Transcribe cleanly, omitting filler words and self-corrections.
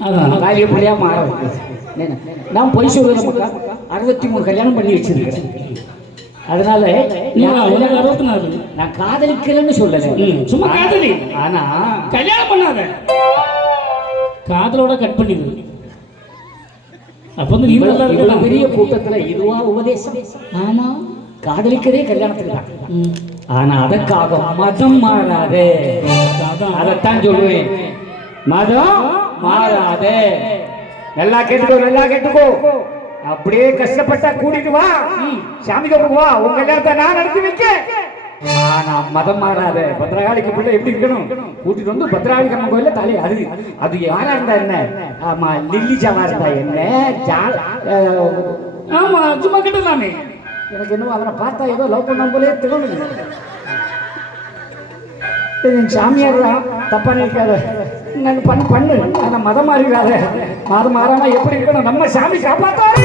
காலிய பிள்ளையா மாற நான் பொய் சொல்லுவேன். 63 கல்யாணம் பண்ணி வச்சிருக்கேன். அதனால நான் காதலிக்கலன்னு சொல்லல, சும்மா காதலி. ஆனா கல்யாணம் பண்ணாத, காதலோட கட் பண்ணிடு. அப்ப வந்து இவ்வளவு பெரிய கூட்டத்துல இதுவா உபதேசம்? ஆனா காதலிக்கதே கல்யாணத்துக்கு தான். ஆனா அதற்காக மதம் மாறாதே, அதைத்தான் சொல்லுவேன். மதம் மாறாதே. நல்லா கேட்டுக்கோ, நல்லா கேட்டுக்கோ. அப்படியே கஷ்டப்பட்டா கூட்டிட்டு வா, சாமி கம்புக்கு வா, உங்க கல்யாணத்தை நான் நடத்தி வைக்கேன். ஆனா மதம் மாறாத. பத்திரகாளிக்கு பிள்ளை எப்படி இருக்கணும்? கூட்டிட்டு வந்து பத்திரகாளி அம்மன் கோயில தாலி. அது யாரா இருந்தா என்ன? ஆமா, லில்லி ஜாவா இருந்தா என்ன? ஆமா, சும்மா கிட்டலாமே. எனக்கு என்னவோ அவனை பார்த்தா ஏதோ லவ் பண்ண போலே தோணுது. சாமியார் தப்பா நினைக்காத, பண்ணு. ஆனா மதம் மாறிடாத. மதம் மாறாம எப்படி இருக்கணும்? நம்ம சாமி காப்பாத்தாரு.